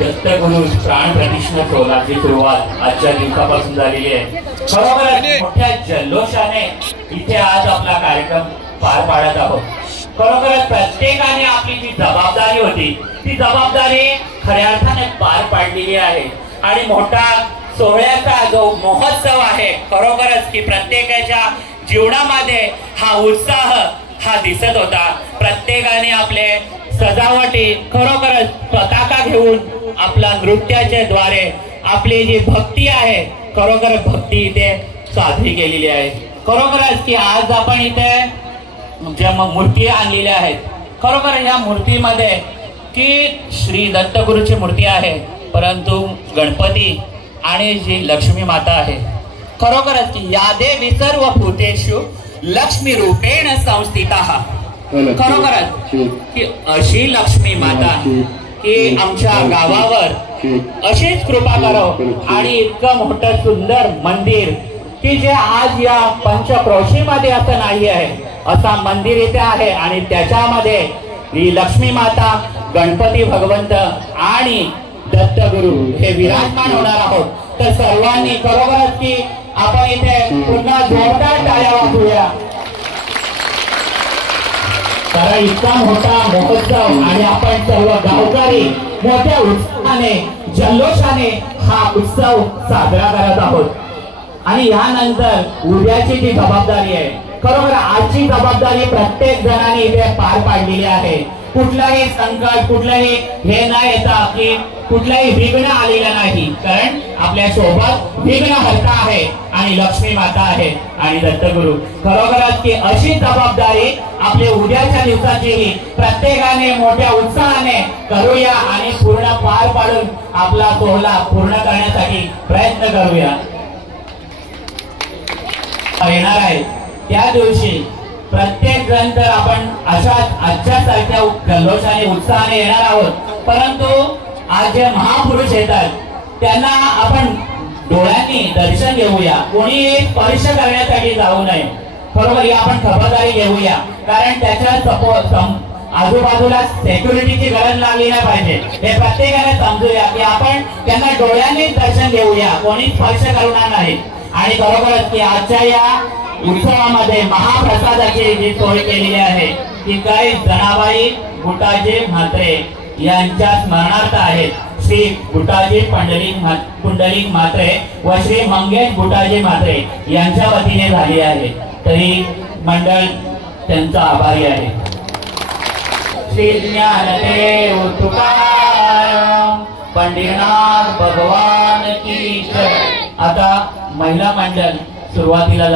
दत्तगुरु प्राण प्रतिष्ठा सोहळ्याची सुरुवात आजच्या दिवसापासून झालेली आहे। खरोखर मोठ्या जल्लोषाने इथे आज आपला कार्यक्रम पार पाडत आहोत। खरोखर प्रत्येकाने आपली जी जबाबदारी होती ती जबाबदारी खऱ्या अर्थाने पार पाडलेली आहे आणि मोठा सोहळ्याचा जो महोत्सव आहे खरोखरच की प्रत्येकाच्या जीवनामध्ये हा उत्साह हा दिसत होता। प्रत्येकाने आपले सजावटी खरोखरच पताका घेऊन आपला नृत्याच्या द्वारे आपली जी भक्ती आहे खरोखर भक्ती इथे साजरी केलेली आहे। खरोखरच की आज आपण इथे ज्या मूर्ती आणलेल्या आहेत खरोखर या मूर्तीमध्ये की श्री दत्तगुरूची मूर्ती आहे परंतु गणपती आणि जी लक्ष्मी माता आहे खरोखरच की या देवी सर्व भूतेषु लक्ष्मी रूपेण संस्थिताः। खरोखरच की अशी लक्ष्मी माता की आमच्या गावावर अशीच कृपा करो आणि इतकं मोठं सुंदर मंदिर की जे आज या पंचक्रोशीमध्ये असं नाही आहे असा मंदिर इथे आहे आणि त्याच्यामध्ये ही लक्ष्मी माता गणपती भगवंत आणि दत्तगुरु हे विराजमान होणार आहोत। तर सर्वांनी खरोखरच की आपण इथे पुन्हा जोरदार टाळ्या वाजवूया कारण इतका मोठा महोत्सव आणि आपण सर्व गावकरी मोठ्या उत्साहाने जल्लोषाने हा उत्सव साजरा करत आहोत। आणि यानंतर उद्याची जी जबाबदारी आहे खरोखर आजची जबाबदारी प्रत्येक जणांनी इथे पार पाडलेली आहे। कुठलाही संकट कुठलाही हे न येता की कुठलाही विघ्न आलेला नाही कारण आपल्या सोबत विघ्नहर्ता आहे आणि लक्ष्मी माता आहे आणि दत्तगुरु। खरोखरच की अशी जबाबदारी आपल्या उद्याच्या दिवसाची प्रत्येकाने मोठ्या उत्साहाने करूया आणि पूर्ण पार पाडून आपला सोहळा पूर्ण करण्यासाठी प्रयत्न करूया। येणार आहे त्या दिवशी प्रत्येक जण तर आपण अशाच आजच्या सारख्या जल्लोषाने उत्साहाने येणार आहोत परंतु आज जे महापुरुष येतात त्यांना आपण डोळ्यांनी दर्शन घेऊया। कोणी स्पर्श करण्यासाठी जाऊ नये बरोबर आपण खबरदारी घेऊया कारण त्याच्या आजूबाजूला सिक्युरिटीची गरज लागली नाही पाहिजे हे प्रत्येकाने समजूया की आपण त्यांना डोळ्यांनी दर्शन घेऊया कोणी स्पर्श करणार नाही। आणि बरोबरच की आजच्या या उत्सवामध्ये महाप्रसादाची जी सोय केलेली आहे ती काही जनाबाई बुटाजी म्हात्रे यांच्या स्मरणार्थ आहेत। श्री बुटाजी पुंडलिक म्हात्रे व श्री मंगेश बुटाजी म्हात्रे यांच्या वतीने झाली आहे तरी मंडळ त्यांचा आभारी आहे। श्री ज्ञानदेव तुकाराम पंडितनाथ भगवान की जय। आता महिला मंडळ सुरुवातीला